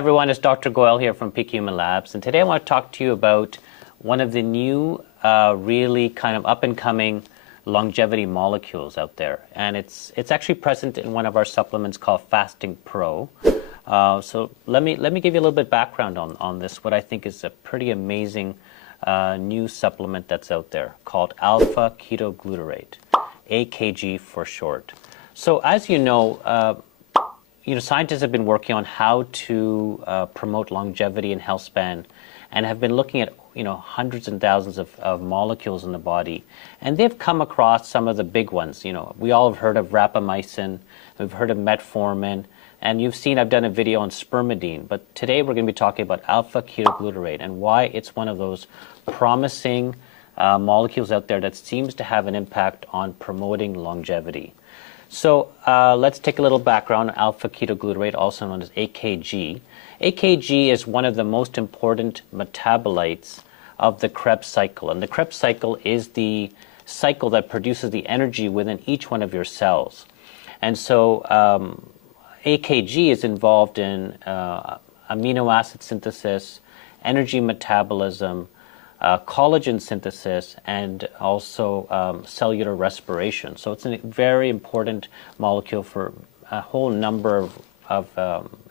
everyone, it's Dr. Goel here from Peak Human Labs, and today I want to talk to you about one of the new, really kind of up-and-coming longevity molecules out there, and it's actually present in one of our supplements called Fasting Pro. So let me give you a little bit of background on this, what I think is a pretty amazing new supplement that's out there called alpha ketoglutarate, AKG for short. So as you know, scientists have been working on how to promote longevity and health span, and have been looking at hundreds and thousands of molecules in the body, and they've come across some of the big ones. We all have heard of rapamycin, we've heard of metformin, and you've seen I've done a video on spermidine. But today we're going to be talking about alpha ketoglutarate and why it's one of those promising molecules out there that seems to have an impact on promoting longevity. So let's take a little background on alpha ketoglutarate, also known as AKG. AKG is one of the most important metabolites of the Krebs cycle. And the Krebs cycle is the cycle that produces the energy within each one of your cells. And so AKG is involved in amino acid synthesis, energy metabolism, collagen synthesis, and also cellular respiration. So it's a very important molecule for a whole number of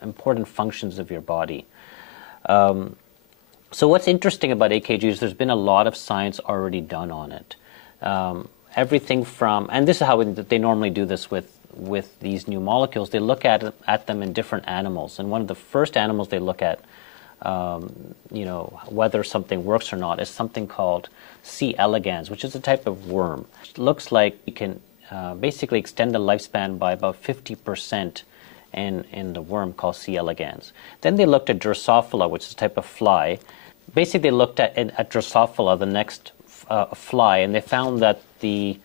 important functions of your body. So what's interesting about AKG is there's been a lot of science already done on it. Everything from, and this is how they normally do this with these new molecules, they look at them in different animals. And one of the first animals they look at whether something works or not is something called C. elegans, which is a type of worm. It looks like you can basically extend the lifespan by about 50% in the worm called C. elegans. Then they looked at Drosophila, which is a type of fly. Basically, they looked at Drosophila, the next fly, and they found that the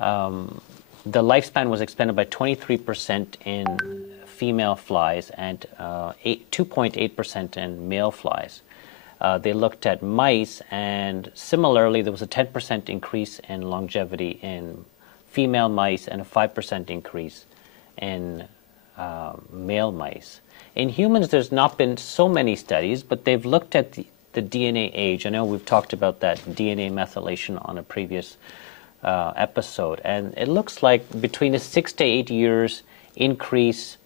lifespan was extended by 23% in female flies and 2.8% in male flies. They looked at mice, and similarly there was a 10% increase in longevity in female mice and a 5% increase in male mice. In humans there's not been so many studies, but they've looked at the DNA age. I know we've talked about that DNA methylation on a previous episode, and it looks like between a 6 to 8 years decrease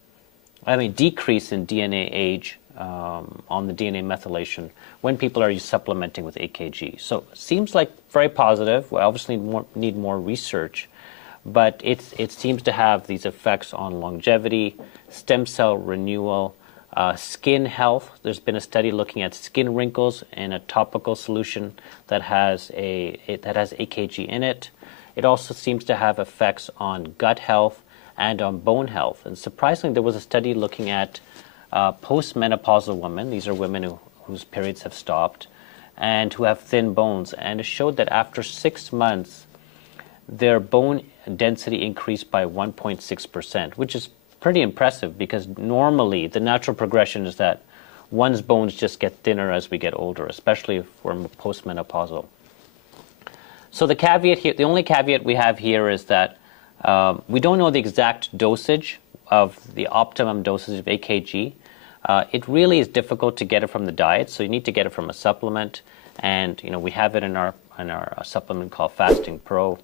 in DNA age on the DNA methylation when people are supplementing with AKG. So it seems like very positive. We obviously need more research, but it seems to have these effects on longevity, stem cell renewal, skin health. There's been a study looking at skin wrinkles in a topical solution that has AKG in it. It also seems to have effects on gut health and on bone health. And surprisingly, there was a study looking at postmenopausal women. These are women whose periods have stopped and who have thin bones. And it showed that after 6 months, their bone density increased by 1.6%, which is pretty impressive because normally the natural progression is that one's bones just get thinner as we get older, especially if we're postmenopausal. So the caveat here, the only caveat we have here is that we don't know the exact dosage of the optimum dosage of AKG. It really is difficult to get it from the diet, so you need to get it from a supplement. And we have it in our supplement called Fasting Pro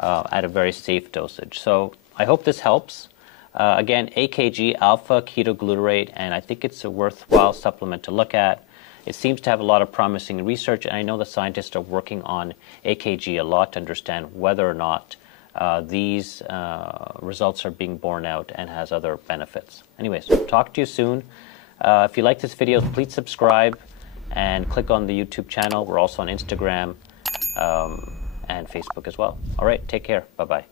at a very safe dosage. So I hope this helps. Again, AKG, alpha ketoglutarate, and I think it's a worthwhile supplement to look at. It seems to have a lot of promising research, and I know the scientists are working on AKG a lot to understand whether or not these results are being borne out and has other benefits. Anyways, talk to you soon. If you like this video, please subscribe and click on the YouTube channel. We're also on Instagram and Facebook as well. All right, take care. Bye-bye.